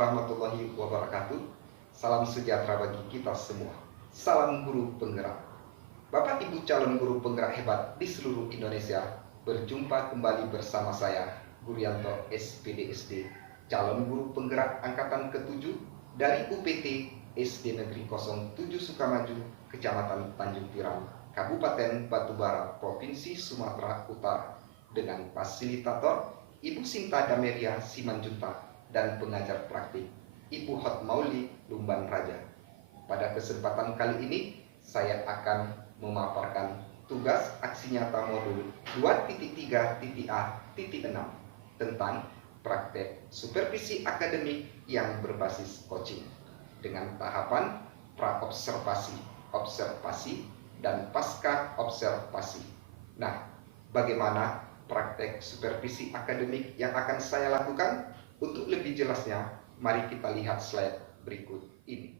warahmatullahi wabarakatuh. Salam sejahtera bagi kita semua. Salam guru penggerak. Bapak Ibu calon guru penggerak hebat di seluruh Indonesia, berjumpa kembali bersama saya, Gurianto SPDSD, calon guru penggerak angkatan ke-7 dari UPT SD Negeri 07 Sukamaju, Kecamatan Tanjung Tiram, Kabupaten Batubara, Provinsi Sumatera Utara, dengan fasilitator Ibu Sinta Dameria Simanjuntak dan pengajar praktik Ibu Hot Mauli Lumban Raja. Pada kesempatan kali ini saya akan memaparkan tugas aksi nyata modul 2.3.A.6 tentang praktek supervisi akademik yang berbasis coaching dengan tahapan pra-observasi, observasi, dan pasca observasi. Nah, bagaimana praktek supervisi akademik yang akan saya lakukan? Untuk lebih jelasnya, mari kita lihat slide berikut ini.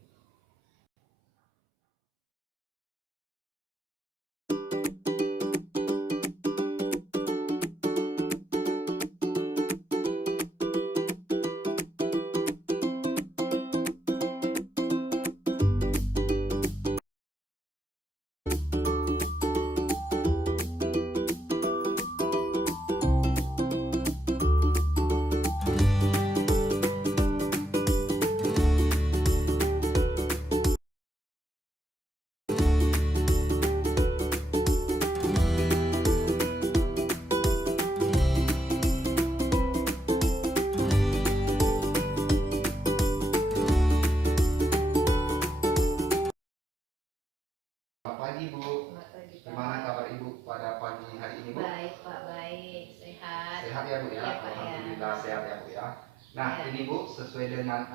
Ibu, gimana kabar Ibu pada pagi hari ini, Bu? Baik Pak, baik, sehat. Sehat ya Bu ya, Ya, Pak, alhamdulillah ya. sehat ya Bu ya. Nah ya. Ini Bu, sesuai dengan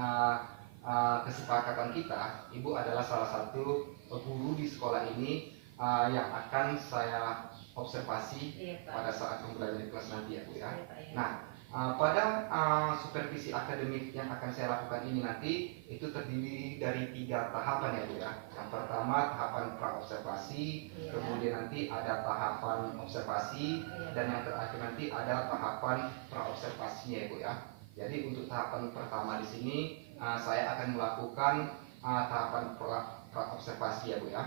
kesepakatan kita, Ibu adalah salah satu guru di sekolah ini yang akan saya observasi pada saat pembelajaran di kelas nanti ya Bu ya. Nah, pada supervisi akademik yang akan saya lakukan ini nanti itu terdiri dari 3 tahapan ya Bu ya. Yang pertama tahapan pra-observasi, kemudian nanti ada tahapan observasi, dan yang terakhir nanti ada tahapan pra-observasinya ya Bu ya. Jadi untuk tahapan pertama di sini saya akan melakukan tahapan pra-observasi ya Bu ya.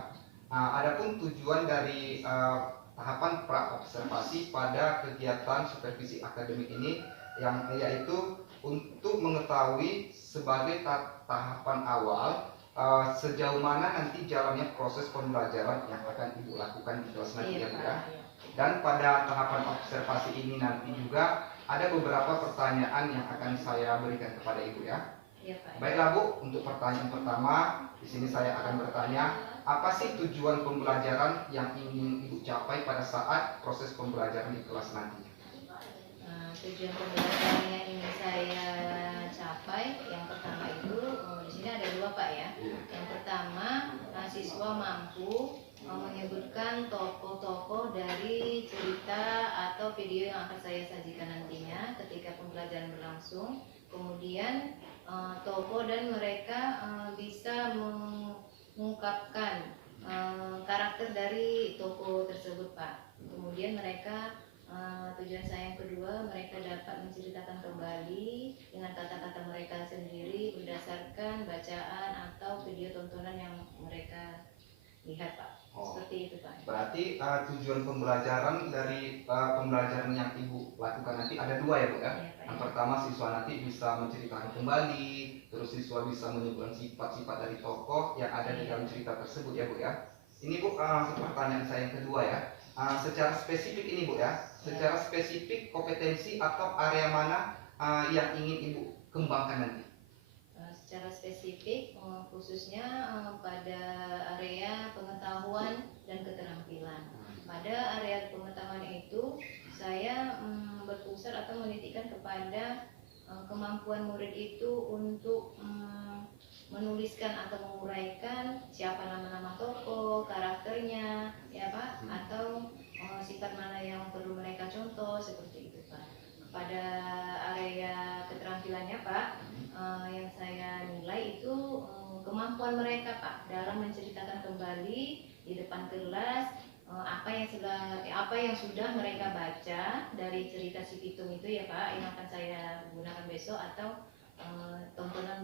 Adapun tujuan dari tahapan pra-observasi pada kegiatan supervisi akademik ini yaitu untuk mengetahui sebagai tahapan awal sejauh mana nanti jalannya proses pembelajaran yang akan Ibu lakukan di kelas nanti ya Bu ya. Dan pada tahapan observasi ini nanti juga ada beberapa pertanyaan yang akan saya berikan kepada Ibu ya. Baiklah Bu, untuk pertanyaan pertama di sini saya akan bertanya, apa sih tujuan pembelajaran yang ingin Ibu capai pada saat proses pembelajaran di kelas nanti? Tujuan pembelajaran yang ingin saya capai, yang pertama itu di sini ada 2 Pak ya. Yang pertama, siswa mampu menyebutkan tokoh-tokoh dari cerita atau video yang akan saya sajikan nantinya ketika pembelajaran berlangsung. Kemudian tokoh dan mereka bisa mengungkapkan karakter dari tokoh tersebut Pak. Kemudian mereka tujuan saya yang kedua, mereka dapat menceritakan kembali dengan kata-kata mereka sendiri berdasarkan bacaan atau video tontonan yang mereka lihat Pak. Seperti itu Pak. Berarti tujuan pembelajaran dari pembelajaran yang Ibu lakukan nanti ada 2 ya Bu ya. Yang pertama siswa nanti bisa menceritakan kembali, terus siswa bisa menyebutkan sifat-sifat dari tokoh yang ada di dalam cerita tersebut ya Bu ya. Ini Bu pertanyaan saya yang kedua ya. Secara spesifik ini Bu ya, secara spesifik kompetensi atau area mana yang ingin Ibu kembangkan nanti? Secara spesifik khususnya pada area pengetahuan dan keterampilan. Pada area pengetahuan itu saya berpusat atau menitikkan kepada kemampuan murid itu untuk menuliskan atau menguraikan siapa nama-nama tokoh, karakternya ya Pak, atau sifat mana yang perlu mereka contoh, seperti itu Pak. Pada area keterampilannya Pak, yang saya nilai itu kemampuan mereka Pak dalam menceritakan kembali di depan kelas apa yang sudah mereka baca dari cerita si Pitung itu ya Pak, yang akan saya gunakan besok, atau tontonan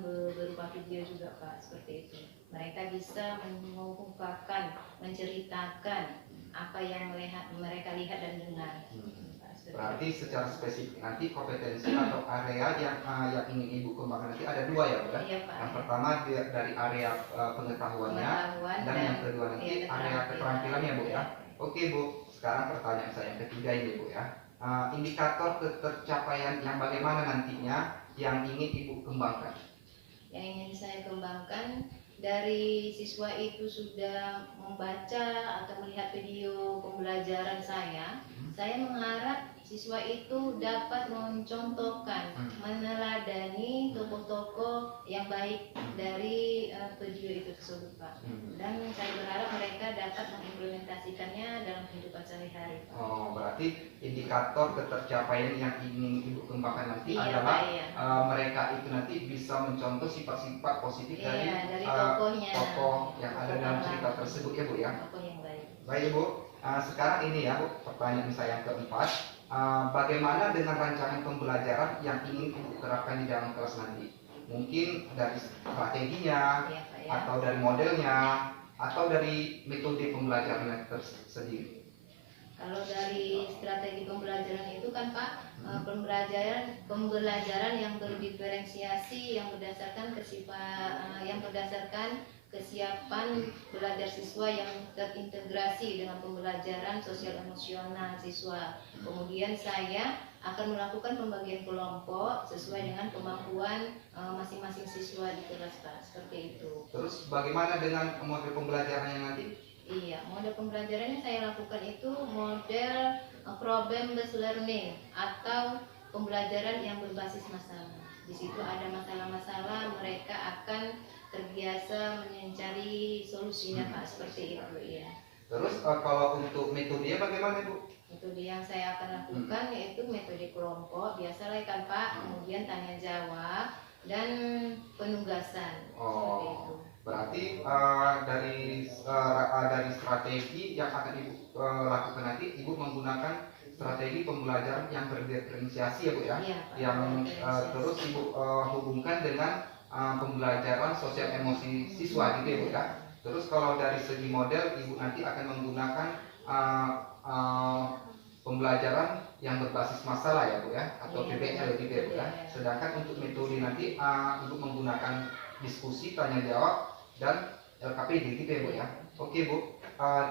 bisa mengungkapkan, menceritakan apa yang mereka lihat dan dengar. Berarti secara spesifik nanti kompetensi atau area yang ingin Ibu kembangkan nanti ada dua ya Bu ya? Iya, Pak. Yang pertama dari area pengetahuannya, dan yang kedua nanti area keterampilannya Bu ya. Oke Bu, sekarang pertanyaan saya yang ketiga ini Bu ya. Indikator ketercapaian yang bagaimana nantinya yang ingin Ibu kembangkan? Yang ingin saya kembangkan, dari siswa itu sudah membaca atau melihat video pembelajaran saya mengharap siswa itu dapat mencontohkan, meneladani tokoh-tokoh yang baik dari video itu tersebut, Pak. Dan saya berharap mereka dapat mengimplementasikannya dalam kehidupan sehari-hari, Pak. Oh, berarti indikator ketercapaian yang ingin Ibu kembangkan nanti Iya, adalah Pak, iya. mereka itu nanti bisa mencontoh sifat-sifat positif Iya, dari dari tokohnya, tokoh yang ada dalam cerita tersebut ya Bu ya. tokoh yang baik. Baik Bu, sekarang ini ya Bu, pertanyaan saya yang keempat, bagaimana dengan rancangan pembelajaran yang ingin Ibu terapkan di dalam kelas nanti? Mungkin dari strateginya, Iya, Pak, ya. atau dari modelnya, atau dari metode pembelajaran tersendiri. Kalau dari strategi pembelajaran itu kan Pak, pembelajaran yang berdiferensiasi, yang berdasarkan kesiapan belajar siswa yang terintegrasi dengan pembelajaran sosial emosional siswa. Kemudian saya akan melakukan pembagian kelompok sesuai dengan kemampuan masing-masing siswa di kelas, Pak. Seperti itu. Terus bagaimana dengan model pembelajarannya nanti? Iya, model pembelajaran yang saya lakukan itu model problem based learning atau pembelajaran yang berbasis masalah. Di situ ada masalah-masalah, mereka akan terbiasa mencari solusinya, Pak, seperti itu ya. Terus kalau untuk metodenya bagaimana Bu? Metode yang saya akan lakukan yaitu metode kelompok, biasalah kan Pak, kemudian tanya jawab dan penugasan. Seperti itu. Berarti dari strategi yang akan Ibu lakukan nanti, Ibu menggunakan strategi pembelajaran yang berdiferensiasi ya Bu ya, Iya, Pak, yang terus Ibu hubungkan dengan pembelajaran sosial emosi siswa gitu ya Bu ya. Terus kalau dari segi model, Ibu nanti akan menggunakan pembelajaran yang berbasis masalah ya Bu ya, atau PBL gitu ya Bu ya. Sedangkan untuk metode nanti Ibu menggunakan diskusi, tanya jawab, dan LKPD gitu ya Bu ya. Oke Bu,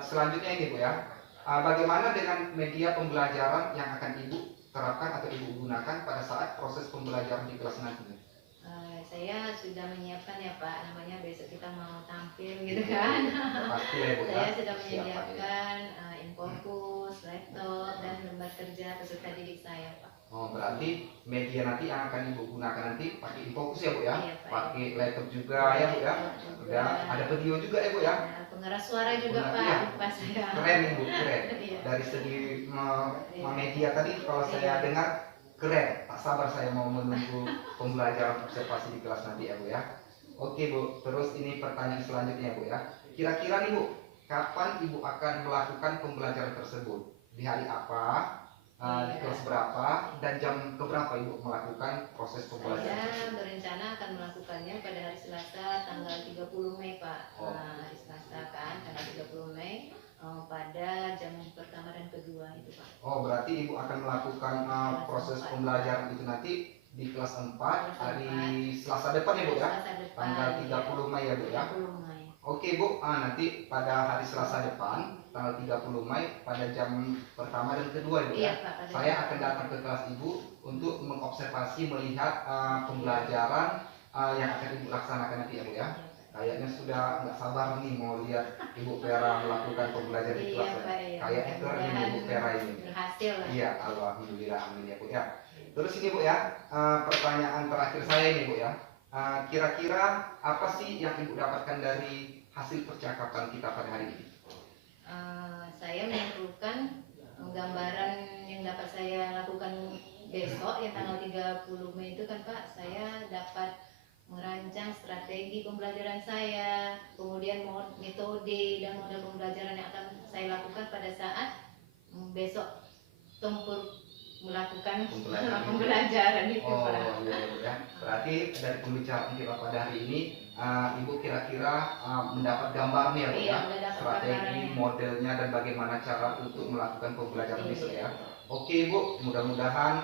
selanjutnya ini Bu ya, bagaimana dengan media pembelajaran yang akan Ibu terapkan atau Ibu gunakan pada saat proses pembelajaran di kelas nanti? Saya sudah menyiapkan ya Pak, namanya besok kita mau tampil gitu kan. Pasti ya Bu ya. Saya sudah menyediakan Infocus, laptop, dan lembar kerja peserta didik saya Pak. Oh, berarti media nanti yang akan Ibu gunakan nanti pakai Infocus ya Bu ya, Iya, Pak, pakai laptop juga ya Bu ya, udah ada video juga ya Bu ya. Ada pengeras suara juga Pak, Iya. pas saya. Keren nih Bu, keren. Iya. Dari segi media tadi kalau saya dengar keren, tak sabar saya mau menunggu pembelajaran observasi di kelas nanti ya Bu ya. Oke Bu, terus ini pertanyaan selanjutnya Bu ya. Kira-kira nih Bu, kapan Ibu akan melakukan pembelajaran tersebut? Di hari apa? Di kelas berapa? Dan jam keberapa Ibu melakukan proses pembelajaran? Saya berencana akan melakukannya pada hari Selasa tanggal 30 Mei Pak. Hari Selasa kan, tanggal 30 Mei pada jam pertama dan kedua itu Pak. Oh, berarti Ibu akan melakukan proses pembelajaran itu nanti di kelas 4 hari Selasa depan ya Bu ya? Selasa depan, Tanggal 30 Mei ya Bu ya? 30 Mei. Oke Bu, nanti pada hari Selasa depan tanggal 30 Mei pada jam pertama dan kedua ya Bu ya? Iya, Pak, pada Saya jam akan datang ke kelas Ibu untuk mengobservasi, melihat pembelajaran yang akan Ibu laksanakan nanti ya Bu ya? Kayaknya sudah nggak sabar nih mau lihat Ibu Vera melakukan pembelajaran di kelas. Iya, Pak, iya. Kayaknya keren nih Ibu Vera ini. Berhasil lah. Iya, alhamdulillah, amin ya Bu ya. Terus ini Bu ya, pertanyaan terakhir saya ini Bu ya. Kira-kira apa sih yang Ibu dapatkan dari hasil percakapan kita pada hari ini? Saya menyimpulkan gambaran yang dapat saya lakukan besok yang tanggal 30 Mei itu kan Pak, saya dapat merancang strategi pembelajaran saya, kemudian metode dan model pembelajaran yang akan saya lakukan pada saat besok tempur melakukan Pembelajaran. pembelajaran itu Oh Pak. iya Bu ya. Berarti dari pembicaraan kita pada hari ini, Ibu kira-kira mendapat gambarnya Bu Iya, ya, udah dapat strategi, gambarannya. modelnya dan bagaimana cara untuk melakukan pembelajaran Iya. besok ya. Oke Bu, mudah-mudahan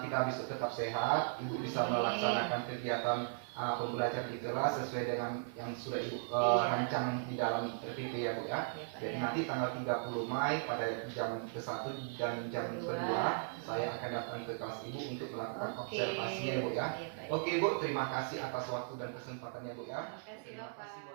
kita besok tetap sehat, Ibu bisa Amin. melaksanakan kegiatan pembelajaran itulah sesuai dengan yang sudah Ibu Iya. rancang di dalam RPP ya Bu ya. Iya, Pak, Jadi ya. nanti tanggal 30 Mai pada jam ke-1 dan jam kedua saya akan datang ke kelas Ibu untuk melakukan Oke. observasinya Bu ya. Iya, Pak, ya. Oke Bu, terima kasih atas waktu dan kesempatannya Bu ya. Terima kasih Terima Bapak. kasih Bu.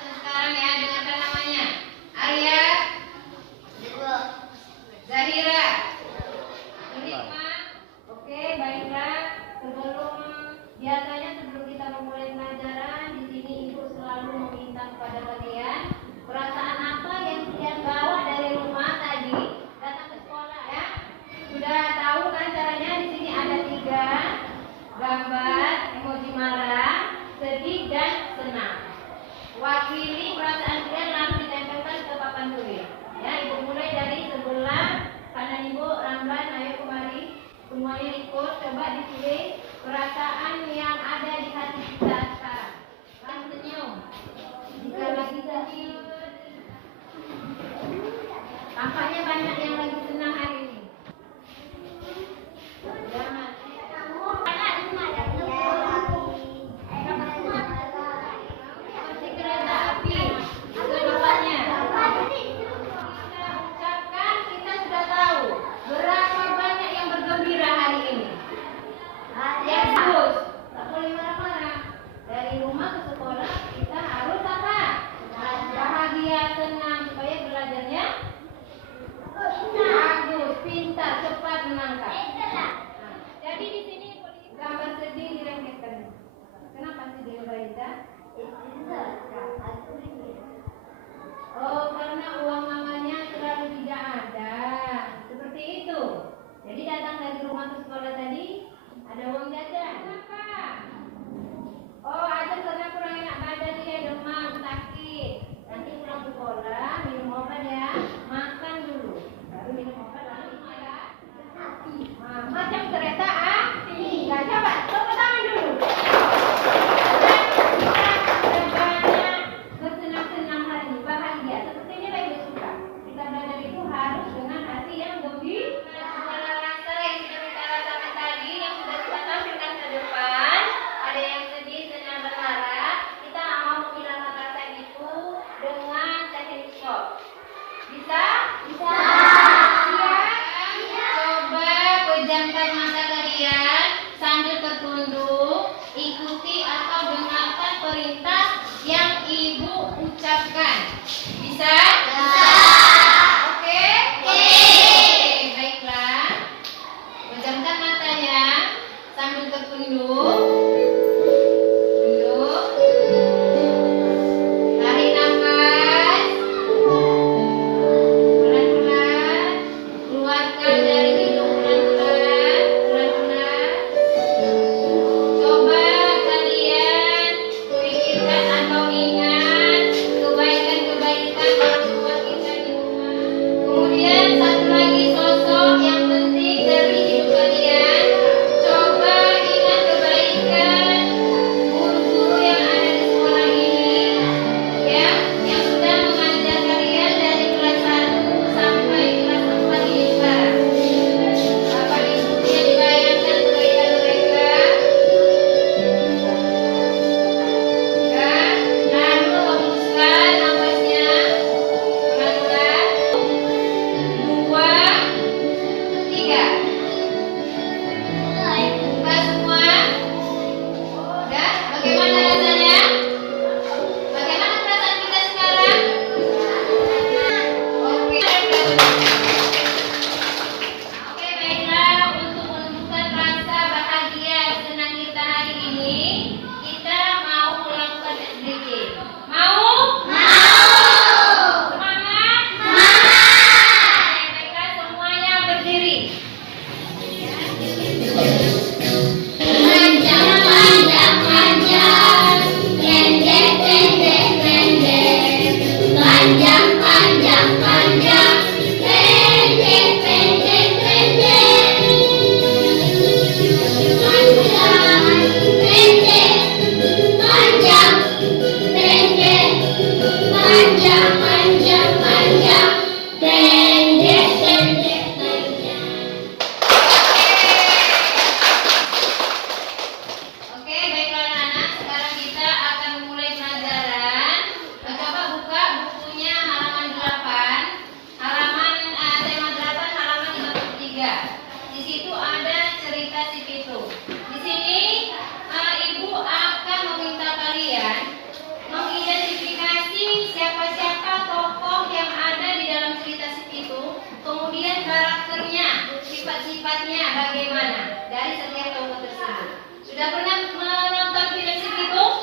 Sekarang ya, dengarkan namanya. Arya, Zahira, Rima. Oke, baiklah. Sebelum kita memulai pelajaran, di sini Ibu selalu meminta kepada kalian perasaan apa yang kalian bawa dari rumah tadi datang ke sekolah ya. Sudah tahu kan caranya? Di sini ada 3 gambar emoji marah, sedih dan senang. Wakili perasaan kalian lalu ditempelkan ke papan tulis. Ya, Ibu mulai dari sebelah kanan Ibu, Ramlan, ayo kemari. Semuanya ikut, coba ditulis perasaan yang ada di hati kita sekarang. Kan senyum. Jika lagi sedih, tampaknya banyak yang lagi senang hari ini. Jangan. Seperti kereta api, kedepannya. Kita ucapkan, kita sudah tahu berapa banyak yang bergembira hari ini. Yang bagus. Di situ ada cerita si Pitung. Di sini ibu akan meminta kalian mengidentifikasi siapa-siapa tokoh yang ada di dalam cerita si Pitung, kemudian karakternya, sifat-sifatnya bagaimana dari setiap tokoh tersebut. Sudah pernah menonton film si Pitung?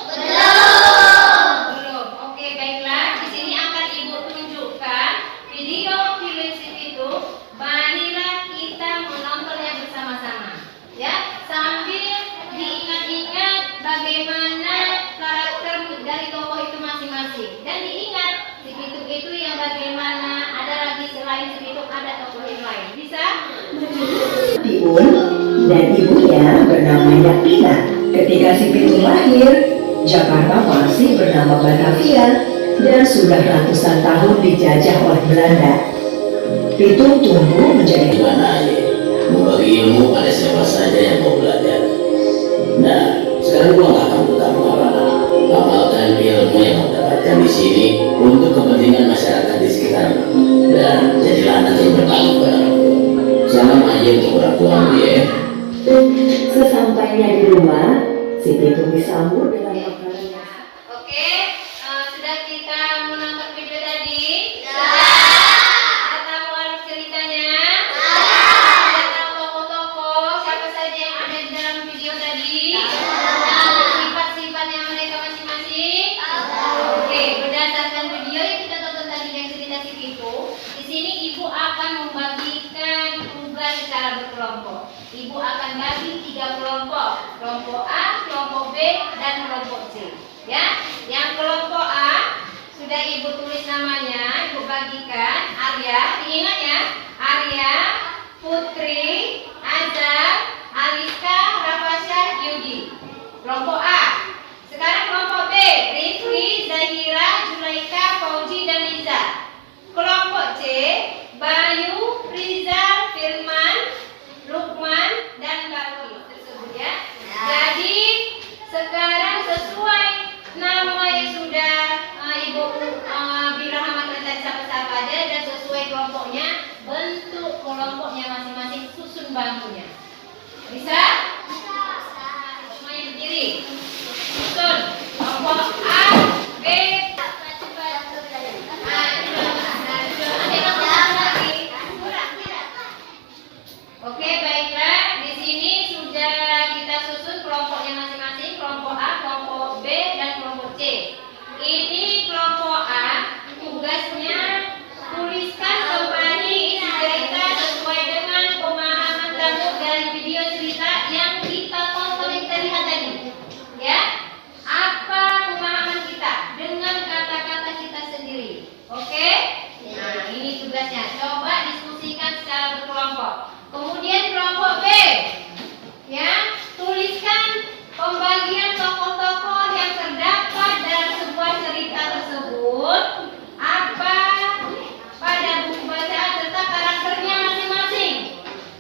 Belum. Oke, baiklah. Di sini akan ibu tunjukkan video film si Pitung. Marilah kita menontonnya bersama-sama, ya, sambil diingat-ingat bagaimana karakter dari tokoh itu masing-masing, dan diingat si Pitung itu yang bagaimana, ada lagi selain si Pitung ada tokoh yang lain. Bisa? Piun dan ibunya bernama Yapina. Ketika si Pitung lahir, Jakarta masih bernama Batavia dan sudah ratusan tahun dijajah oleh Belanda. Pitung tumbuh menjadi Gimana aja membagi ilmu pada siapa saja yang mau belajar. Nah, sekarang gua nggak akan bertanya kemana-mana. Amalkan ilmu yang kau dapatkan di sini untuk kepentingan masyarakat di sekitar, dan jadilah anak yang berbakti pada orang tua. Salam aja untuk orang tua ya. Sesampainya di rumah, si Pitung disambut dengan makanan yang Oke, sudah kita menonton video tadi? Sudah tahu alur ceritanya? Sudah tahu tokoh-tokoh siapa saja yang ada di dalam video tadi? Sifat-sifatnya mereka masing-masing? Oke, berdasarkan video yang kita tonton tadi yang cerita si Pitung, di sini ibu akan membagikan tugas secara berkelompok. Ibu akan bagi 3 kelompok, kelompok A, kelompok B, dan kelompok C. Ya, yang kelompok A sudah ibu tulis namanya, ibu bagikan. Arya, diingat ya, Arya, Putri, Azhar, Aliska, Rafasya, Yudi. Kelompok A. Sekarang kelompok B, Rifki, Zahira, Zulaika, Fauzi, dan Liza. Kelompok C, Bayu, Rizal, Firman, Lukman, dan Balki tersebut ya. Jadi sekarang sesuai nama yang sudah ibu Birahmat tadi siapa-siapa aja, dan sesuai kelompoknya, bentuk kelompoknya masing-masing, susun bangkunya. Bisa? Semuanya berdiri. Susun kelompok A, B, Oke, baiklah. Di sini sudah kita susun kelompoknya masing-masing, kelompok A, kelompok B, dan kelompok C. Ini kelompok A, tugasnya tuliskan kembali isi cerita sesuai dengan pemahaman kamu dari video cerita yang kita tonton yang kita lihat tadi. Ya, apa pemahaman kita dengan kata-kata kita sendiri? Oke? Nah, ini tugasnya. Coba diskusikan secara berkelompok. Kemudian kelompok B, ya, tuliskan pembagian tokoh-tokoh yang terdapat dalam sebuah cerita tersebut, apa pada buku bacaan serta karakternya masing-masing.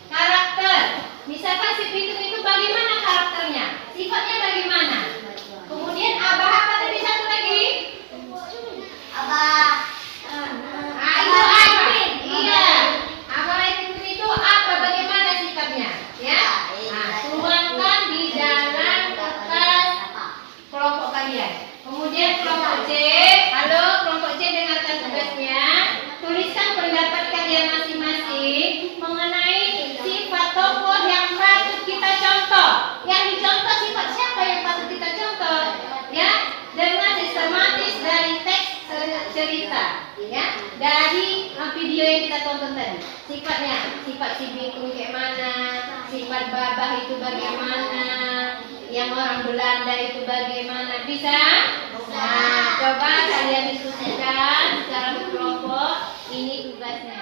Karakter, misalkan si Pitung itu bagaimana karakternya, sifatnya bagaimana. Kemudian abah apa tadi satu lagi? Abah. Itu Arvin, iya. Abah itu apa, bagaimana sikapnya, ya? Nah, tuangkan di dalam kertas kelompok kalian. Kemudian kelompok C, halo kelompok C, dengarkan tugasnya. Tuliskan pendapat kalian masing-masing mengenai sifat tokoh yang patut kita contoh. Yang dicontoh sifat siapa yang patut kita contoh? Ya, dengan sistematis dari teks cerita, ya, dari video yang kita tonton tadi. Sifatnya, sifat si Pitung kayak mana, sifat babah itu bagaimana, yang orang Belanda itu bagaimana. Bisa? Nah, coba kalian diskusikan secara berkelompok. Ini tugasnya.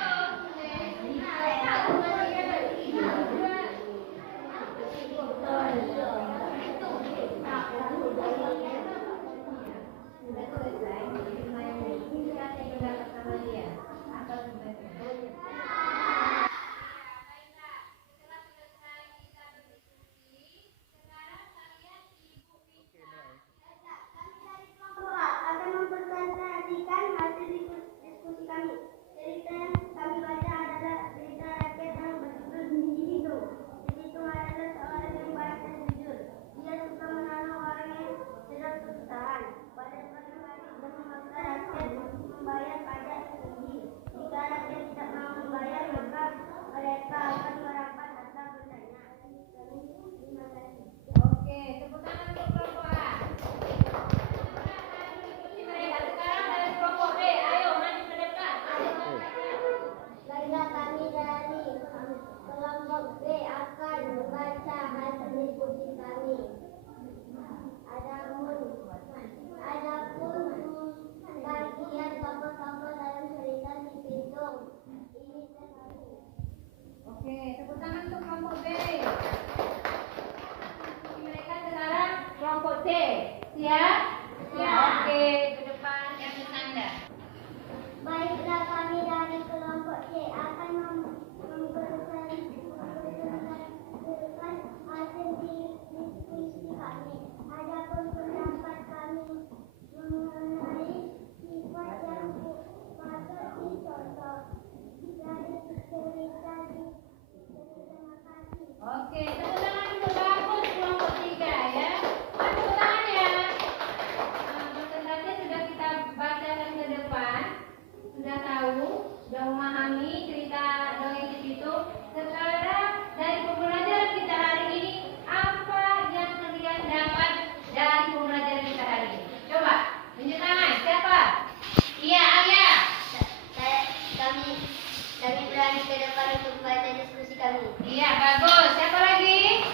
Akan mempresentasikan hasil diskusi Iya, bagus. Siapa lagi?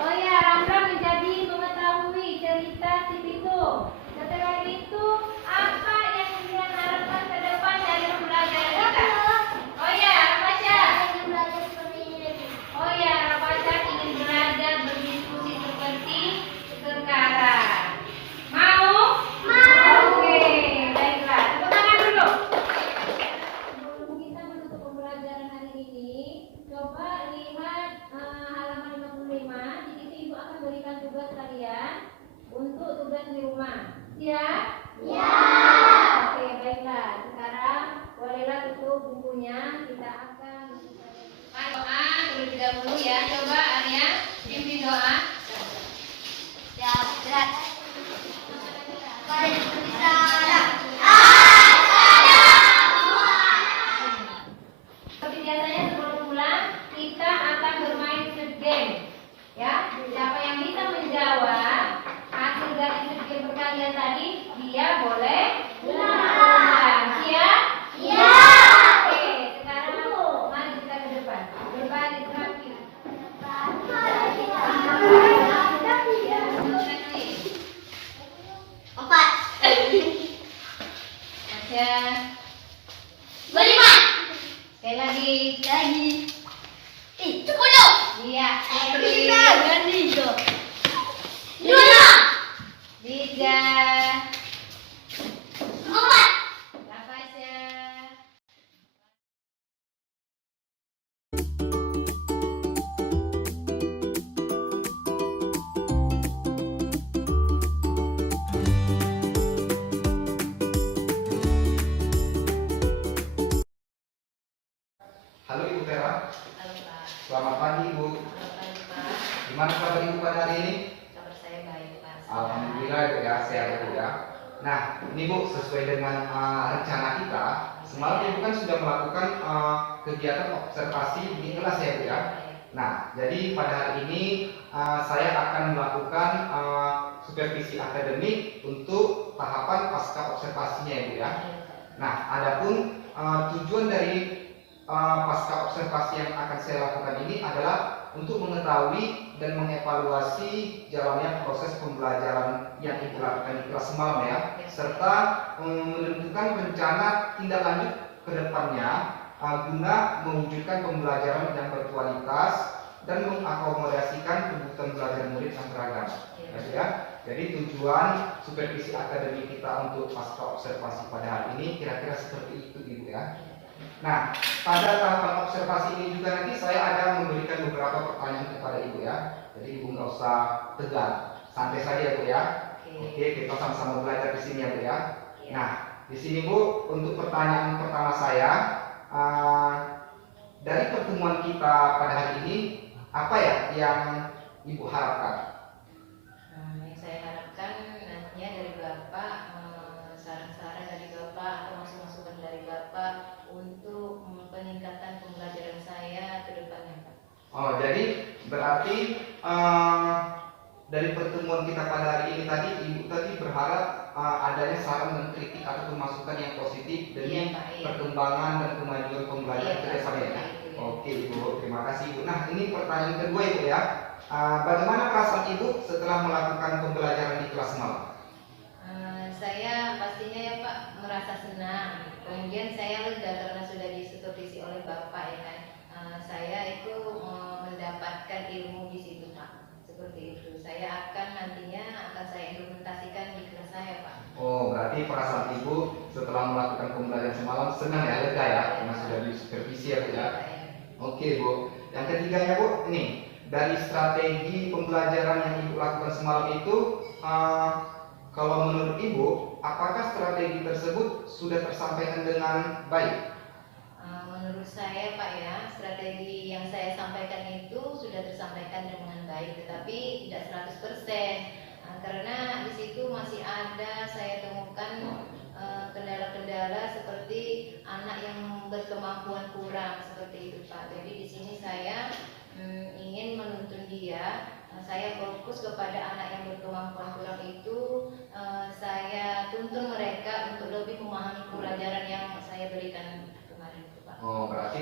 Oh ya, Ramram menjadi mengetahui cerita si Pitu. Setelah itu, apa yang kalian harapkan ke depan dari pembelajaran kita? Oh ya, Rafasyah. Oh ya, Rafasyah ingin belajar berdiskusi seperti sekarang. Mau? Oke, baiklah. Tepuk tangan dulu. Sebelum kita menutup pembelajaran hari ini, coba lihat halaman 55. Di situ Ibu akan berikan tugas kalian untuk tugas di rumah. Siap? Ya. Oke, baiklah. Sekarang bolehlah tutup bukunya. Kita akan doa terlebih dahulu ya. Coba Arya pimpin doa. Siap, berat. Mari kita Seperti biasanya sebelum pulang kita akan bermain set game. Ya, siapa yang bisa menjawab hasil dari set game perkalian tadi, dia boleh pulang. Siap? Iya. Oke, sekarang mari kita ke depan. Berbalik rapi. Empat. Baca. Berlima. Sekali lagi. Sepuluh. Iya. Tiga. Dua. Tiga. Empat. Rafasia. Halo Ibu Tera, Halo Pak. selamat pagi Ibu. Halo Pak. Gimana kabar Ibu pada hari ini? Kabar saya baik Pak. Alhamdulillah Ibu ya, sehat Ibu ya. Nah, ini Bu, sesuai dengan rencana kita, semalam Ibu kan sudah melakukan kegiatan observasi di kelas ya Bu ya. Nah, jadi pada hari ini saya akan melakukan supervisi akademik untuk tahapan pasca observasinya ya Bu ya. Nah, adapun tujuan dari pasca observasi yang akan saya lakukan ini adalah untuk mengetahui dan mengevaluasi jalannya proses pembelajaran yang Ibu lakukan di kelas semalam ya, serta menentukan rencana tindak lanjut ke depannya guna mewujudkan pembelajaran yang berkualitas dan mengakomodasikan kebutuhan belajar murid yang beragam. Ya. Jadi tujuan supervisi akademik kita untuk pasca observasi pada hari ini kira-kira seperti itu Ibu ya. Nah, pada tahapan observasi ini juga nanti saya akan memberikan beberapa pertanyaan kepada Ibu ya. Jadi Ibu nggak usah tegang, santai saja ya Bu ya. Oke, kita sama-sama belajar di sini ya Bu ya. Nah, di sini Bu, untuk pertanyaan pertama saya, dari pertemuan kita pada hari ini, apa ya yang Ibu harapkan? Yang saya harapkan nantinya dari Bapak, saran-saran dari Bapak atau masukan-masukan dari Bapak untuk peningkatan pembelajaran saya ke depannya Pak. Oh, jadi berarti dari pertemuan kita pada hari ini tadi, Ibu tadi berharap adanya saran dan kritik atau masukan yang positif demi Iya, Pak, iya. perkembangan dan kemajuan pembelajaran Iya, ke Pak, depannya ya. seperti itu, ya. Oke Ibu, terima kasih Ibu. Nah, ini pertanyaan kedua Ibu ya. Bagaimana perasaan Ibu setelah melakukan pembelajaran di kelas semalam? Saya pastinya ya Pak merasa senang. Kemudian saya lega karena sudah disupervisi oleh Bapak ya kan. Saya itu mendapatkan ilmu di situ Pak. Seperti itu. Saya akan nantinya saya implementasikan di kelas saya Pak. Oh, berarti perasaan Ibu setelah melakukan pembelajaran semalam senang ya, lega ya, karena sudah disupervisi ya Bu ya. Oke Bu. Yang ketiganya Bu, ini dari strategi pembelajaran yang Ibu lakukan semalam itu, kalau menurut Ibu, apakah strategi tersebut sudah tersampaikan dengan baik? Menurut saya Pak ya, strategi yang saya sampaikan itu sudah tersampaikan dengan baik, tetapi tidak 100%. Karena di situ masih ada saya temukan kendala-kendala seperti anak yang berkemampuan kurang seperti itu Pak. Jadi di sini saya ingin menuntun dia. Saya fokus kepada anak yang berkemampuan kurang itu. Saya tuntun mereka untuk lebih memahami pelajaran yang saya berikan kemarin itu Pak. Oh, berarti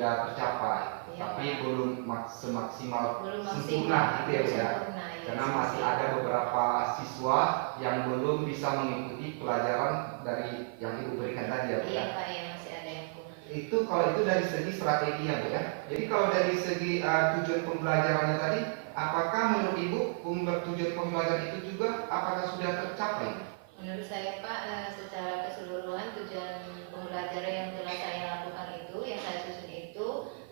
sudah tercapai, Iya, tapi Pak. belum semaksimal Belum sempurna gitu ya Bu ya. sempurna, iya. Karena masih ada beberapa siswa yang belum bisa mengikuti pelajaran dari yang Ibu berikan tadi ya Bu Iya ya. Pak, ya masih ada yang kurang. Itu kalau itu dari segi strategi ya Bu ya. Jadi kalau dari segi tujuan pembelajarannya tadi, apakah menurut Ibu tujuan pembelajaran itu juga apakah sudah tercapai? Menurut saya Pak, secara keseluruhan tujuan pembelajaran yang telah saya lakukan itu, yang saya susun itu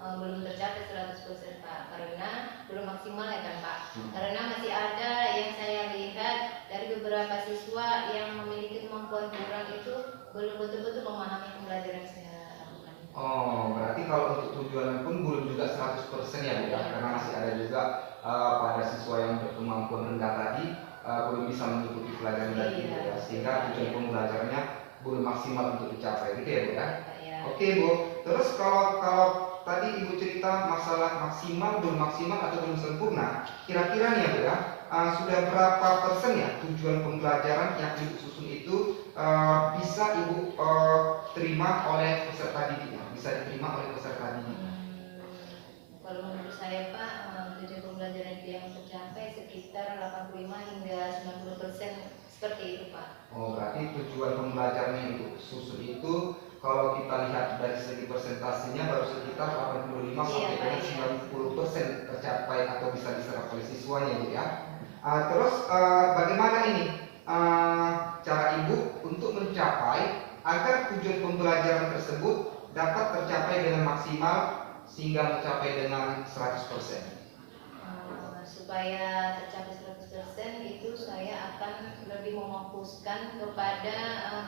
belum tercapai 100% Pak, karena belum maksimal ya kan Pak. Karena masih ada yang saya lihat dari beberapa siswa yang memiliki kemampuan kurang itu belum betul-betul memahami pembelajaran yang saya lakukan. Oh, berarti kalau untuk tujuan pun belum juga 100% ya Bu ya, karena masih ada juga pada siswa yang berkemampuan rendah tadi belum bisa mengikuti pelajaran tadi Bu ya, sehingga tujuan pembelajarannya belum maksimal untuk dicapai gitu ya Bu ya. Ya. Oke Bu, terus kalau tadi Ibu cerita masalah maksimal, belum maksimal atau belum sempurna, kira-kira nih ya Bu ya, sudah berapa persen ya tujuan pembelajaran yang Ibu susun itu bisa Ibu terima oleh peserta didiknya, bisa diterima oleh peserta didik? Kalau menurut saya Pak, tujuan pembelajaran itu yang tercapai sekitar 85 hingga 90% seperti itu Pak. Oh, berarti tujuan pembelajaran yang Ibu susun itu kalau kita lihat dari segi persentasenya baru sekitar 85 sampai dengan 90% tercapai atau bisa diserap oleh siswanya Bu ya. Terus bagaimana ini cara Ibu untuk mencapai agar tujuan pembelajaran tersebut dapat tercapai dengan maksimal sehingga mencapai dengan 100%? Supaya tercapai 100% itu saya akan lebih memfokuskan kepada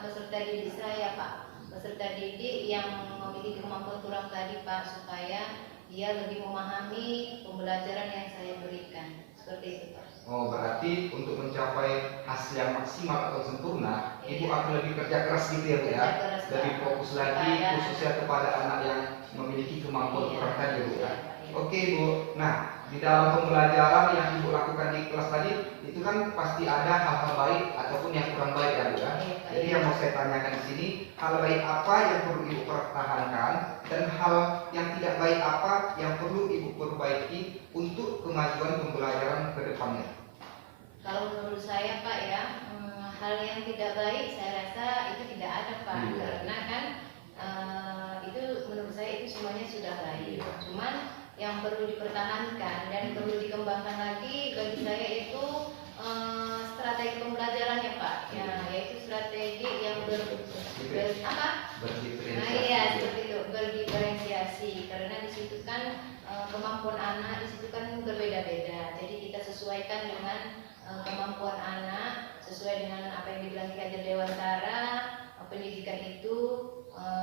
peserta didik saya Pak, peserta didik yang memiliki kemampuan kurang tadi Pak, supaya dia lebih memahami pembelajaran yang saya berikan, seperti itu Pak. Oh, berarti untuk mencapai hasil yang maksimal atau sempurna, Ibu akan lebih kerja keras gitu ya Bu ya, lebih fokus lagi khususnya kepada anak yang memiliki kemampuan kurang tadi Bu ya. Oke Bu, nah di dalam pembelajaran yang Ibu lakukan di kelas tadi itu kan pasti ada hal-hal baik ataupun yang kurang baik ya Bu ya. Jadi yang mau saya tanyakan di sini, hal baik apa yang perlu Ibu pertahankan dan hal yang tidak baik apa yang perlu Ibu perbaiki untuk kemajuan pembelajaran ke depannya? Kalau menurut saya Pak ya, hal yang tidak baik saya rasa itu tidak ada Pak, karena kan itu menurut saya itu semuanya sudah baik. Cuman yang perlu dipertahankan dan perlu dikembangkan lagi bagi saya itu strategi pembelajarannya Pak, ya, yaitu strategi yang Berdiferensiasi. Nah iya seperti itu, berdiferensiasi, karena di situ kan kemampuan anak di situ kan berbeda-beda, jadi kita sesuaikan dengan kemampuan anak, sesuai dengan apa yang dibilang Ki Hajar Dewantara, pendidikan itu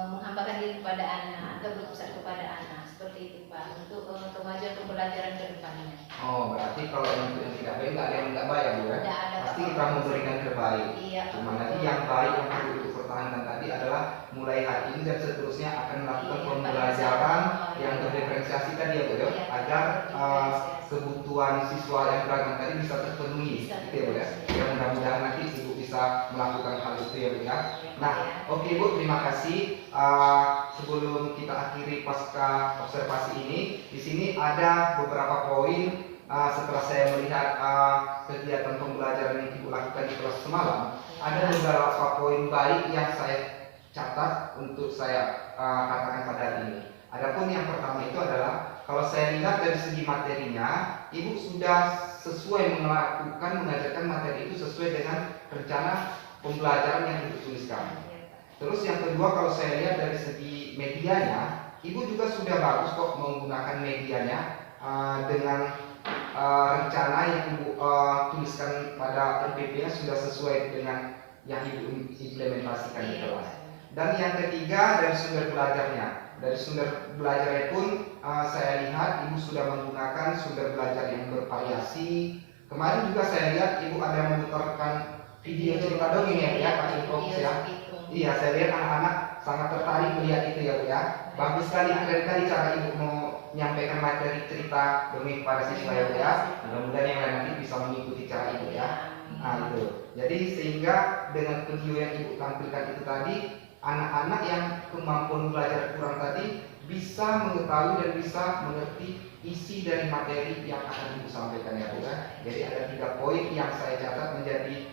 menghambakan diri kepada anak atau berpusat kepada anak, seperti itu Pak, untuk kemajuan pembelajaran ke depannya. Oh, berarti kalau untuk yang tidak baik nggak ada yang nggak baik ya Bu ya? Tidak ada, Pasti Pak. kita memberikan terbaik. Iya. Cuma nanti yang baik yang perlu dipertahankan tadi adalah mulai hari ini dan seterusnya akan melakukan Iya, pembelajaran Pak. yang berdiferensiasi tadi ya Bu ya, Iya, agar berdiferensiasi. kebutuhan siswa yang beragam tadi bisa terpenuhi, Bisa gitu ya Bu ya. Ya mudah-mudahan nanti Ibu bisa melakukan hal itu ya Bu ya. Nah, oke Bu, terima kasih. Sebelum kita akhiri pasca observasi ini, di sini ada beberapa poin setelah saya melihat kegiatan pembelajaran yang Ibu lakukan di kelas semalam. Ada beberapa poin baik yang saya catat untuk saya katakan pada hari ini. Adapun yang pertama itu adalah kalau saya lihat dari segi materinya, Ibu sudah sesuai melakukan mengajarkan materi itu sesuai dengan rencana pembelajaran yang Ibu tuliskan. Terus yang kedua kalau saya lihat dari segi medianya, Ibu juga sudah bagus kok menggunakan medianya dengan rencana yang Ibu tuliskan pada RPP-nya sudah sesuai dengan yang Ibu implementasikan di kelas. Dan yang ketiga dari sumber belajarnya. Dari sumber belajarnya pun saya lihat Ibu sudah menggunakan sumber belajar yang bervariasi. Kemarin juga saya lihat Ibu ada memutarkan video cerita dongeng ya Pak Info ya. Iya, saya lihat anak-anak sangat tertarik melihat itu ya Bu ya. Bagus sekali, keren sekali cara Ibu mau menyampaikan materi cerita dongeng pada siswa ya Bu ya. Mudah-mudahan yang lain nanti bisa mengikuti cara Ibu ya. Nah itu. Jadi sehingga dengan video yang Ibu tampilkan itu tadi, anak-anak yang kemampuan belajar kurang tadi bisa mengetahui dan bisa mengerti isi dari materi yang akan Ibu sampaikan ya Bu ya. Jadi ada 3 poin yang saya catat menjadi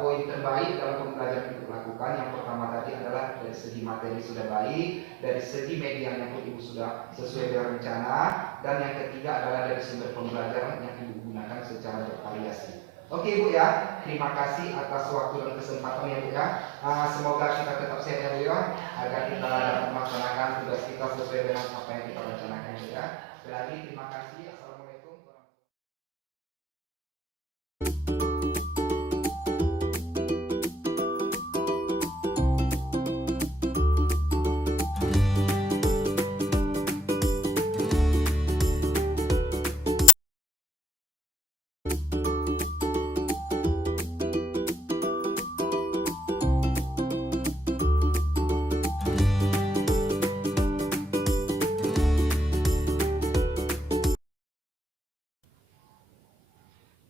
poin terbaik dalam pembelajaran Ibu lakukan. Yang pertama tadi adalah dari segi materi sudah baik, dari segi medianya pun Ibu sudah sesuai dengan rencana, dan yang ketiga adalah dari sumber pembelajaran yang Ibu gunakan secara bervariasi. Oke Ibu ya, terima kasih atas waktu dan kesempatan ya Bu ya. Semoga kita tetap sehat ya Bu ya, agar kita dapat melaksanakan tugas kita sesuai dengan apa yang kita rencanakan Bu ya. Sekali lagi terima kasih. Assalamualaikum warahmatullahi wabarakatuh.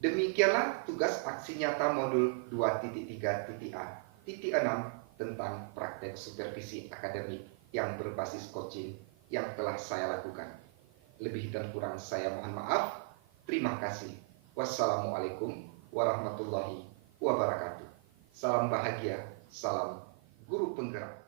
Demikianlah tugas aksi nyata modul 2.3.A.6 tentang praktek supervisi akademik yang berbasis coaching yang telah saya lakukan. Lebih dan kurang saya mohon maaf. Terima kasih. Wassalamualaikum warahmatullahi wabarakatuh. Salam bahagia, salam guru penggerak.